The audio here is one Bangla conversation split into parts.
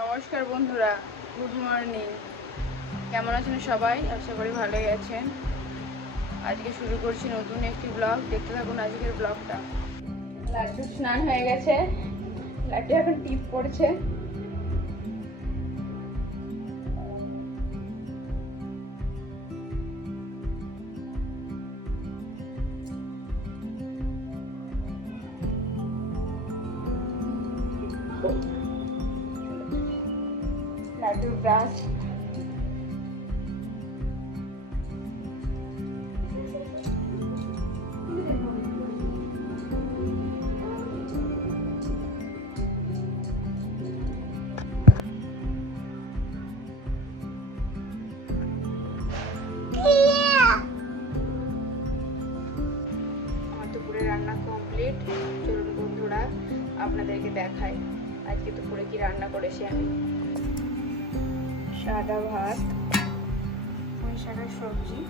নমস্কার বন্ধুরা, গুড মর্নিং। কেমন আছেন সবাই? আশা করি ভালোই আছেন। আজকে শুরু করছি নতুন একটি ব্লগ। দেখতে থাকুন আজকের ব্লগটা। লাড্ডু স্নান হয়ে গেছে, লাড্ডু এখন টিপ পড়ছে। লাড্ডুর ব্রাশ দুপুরে রান্না কমপ্লিট। চলুন বন্ধুরা আপনাদেরকে দেখাই আজকে দুপুরে কি রান্না করেছি আমি। সাদা ভাত, পুঁই শাকের সবজি,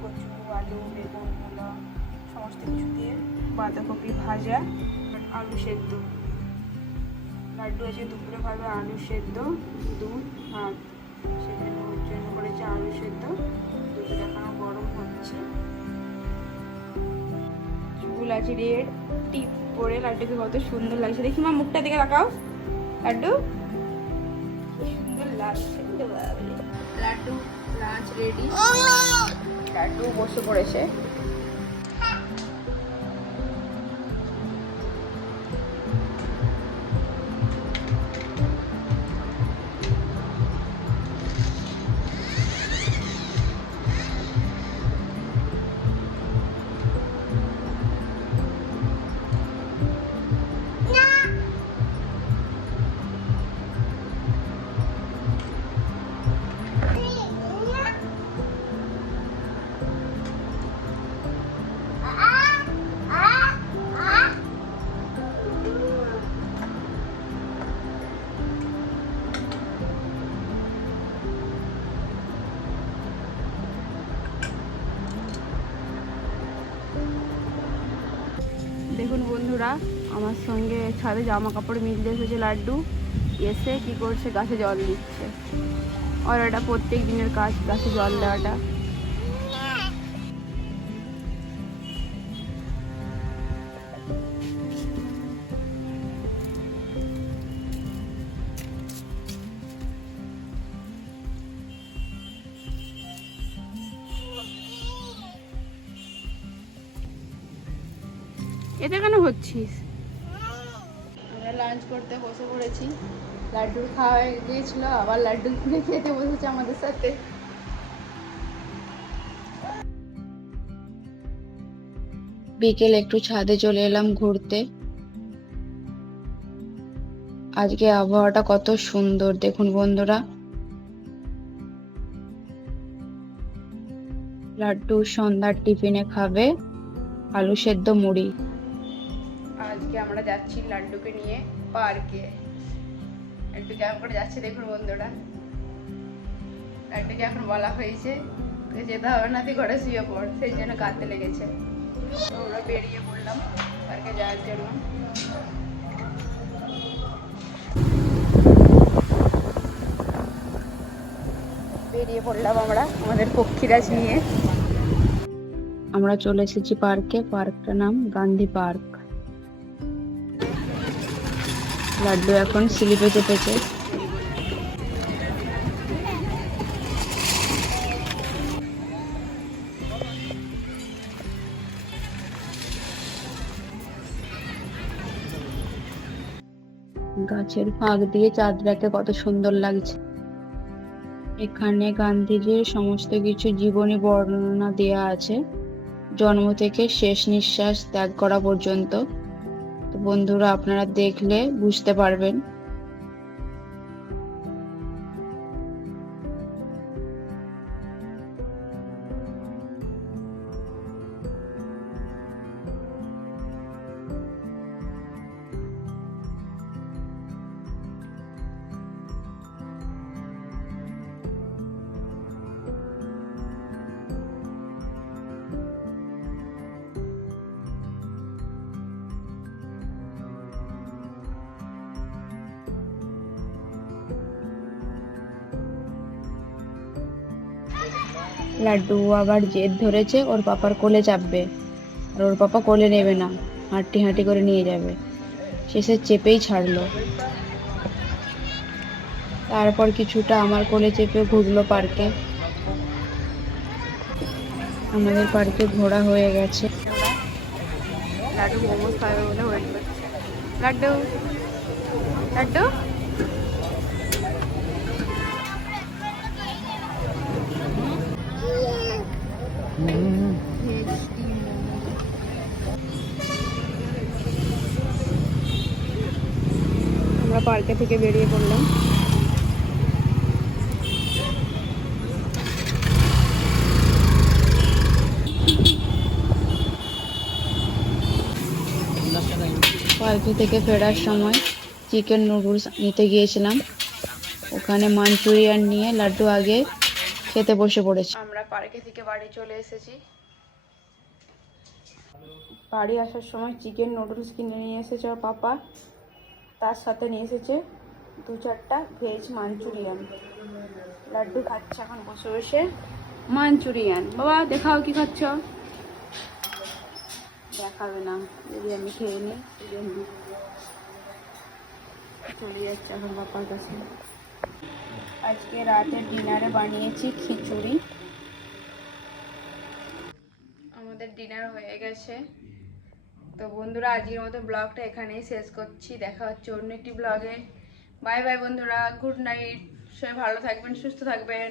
কচু, আলু, বেগুন, মূলা সমস্ত কিছু দিয়ে, বাঁধাকপি ভাজা, আলু সেদ্ধ। লাড্ডু আছে দুপুরে খাবে আলু সেদ্ধ, দুধ, ভাত। সেজন্য ওর জন্য করেছে আলু সেদ্ধ। দুধ এখনো গরম হচ্ছে। চুল আছে রেড, টিপ পরে লাড্ডুকে কত সুন্দর লাগছে। দেখি মা, মুখটা দিকে তাকাও। লাড্ডু সুন্দর লাগছে। Laddu lunch ready. লাড্ডু বসে পড়েছে। দেখুন বন্ধুরা, আমার সঙ্গে ছাদে জামা কাপড় মিলতে এসেছে লাড্ডু। এসে কি করছে, গাছে জল দিচ্ছে। আর এটা প্রত্যেক দিনের কাজ, গাছে জল দেওয়াটা। এটা কেন হচ্ছিস? আমরা লাঞ্চ করতে বসে পড়েছি। লাড্ডুর খাওয়া হয়ে গিয়েছিল, আবার লাড্ডু কিনে খেতে বসেছে আমাদের সাথে। বিকেল একটু ছাদে চলে এলাম ঘুরতে। আজকে আবহাওয়াটা কত সুন্দর দেখুন বন্ধুরা। লাড্ডু সন্ধ্যার টিফিনে খাবে আলু সেদ্ধ, মুড়ি। আজকে আমরা যাচ্ছি লাড্ডুকে নিয়ে পার্কে। লাড্ডু কেমন করে যাচ্ছে দেখুন বন্ধুরা। লাড্ডুকে এখন বলা হয়েছে তোকে যেতে হবে না, তুই ঘরে শুয়ে পড়, সেই জন্য কাঁদতে লেগেছে। তো আমরা বেরিয়ে পড়লাম পার্কে যাওয়ার জন্য। বেরিয়ে পড়লাম আমরা আমাদের পক্ষীরাজ নিয়ে। আমরা চলে এসেছি পার্কে। পার্কটার নাম গান্ধী পার্ক। লাড্ডু এখন স্লিপে চেপেছে। গাছের ফাঁক দিয়ে চাঁদটাকে কত সুন্দর লাগছে। এখানে গান্ধীজির সমস্ত কিছু জীবনী বর্ণনা দেয়া আছে, জন্ম থেকে শেষ নিঃশ্বাস ত্যাগ করা পর্যন্ত। তো বন্ধুরা আপনারা দেখলে বুঝতে পারবেন। লাড্ডু আবার জেদ ধরেছে ওর পাপার কোলে চাপবে, আর ওর পাপা কোলে নেবে না, হাঁটি হাঁটি করে নিয়ে যাবে। শেষে চেপেই ছাড়লো। তারপর কিছুটা আমার কোলে চেপে ঘুরলো পার্কে। আমাদের পার্কে ঘোরা হয়ে গেছে। লাড্ডু মোমোজ খাবে বলে ওয়েট করছে। লাড্ডু, লাড্ডু, আমরা পার্কে থেকে বেরিয়ে পড়লাম। পার্কে থেকে ফেরার সময় চিকেন নুডলস নিতে গিয়েছিলাম। ওখানে মাঞ্চুরিয়ান নিয়ে লাড্ডু আগে খেতে বসে পড়েছে। আমরা পার্কে থেকে বাড়ি চলে এসেছি। বাড়ি আসার সময় চিকেন নুডলস কিনে নিয়ে এসেছে ওর পাপা, তার সাথে নিয়ে এসেছে 2-4টা ভেজ মাঞ্চুরিয়ান। লাড্ডু খাচ্ছে এখন বসে বসে মাঞ্চুরিয়ান। বাবা দেখাও কি খাচ্ছ? দেখাবে না, যদি আমি খেয়ে নিই চলে যাচ্ছে এখন বাবার কাছে। আজকে রাতের ডিনারে বানিয়েছি খিচুড়ি। আমাদের ডিনার হয়ে গেছে। তো বন্ধুরা, আজকের মতো ব্লগটা এখানেই শেষ করছি। দেখা হচ্ছে অন্য একটি ব্লগে। বাই বাই বন্ধুরা, গুড নাইট। সবাই ভালো থাকবেন, সুস্থ থাকবেন।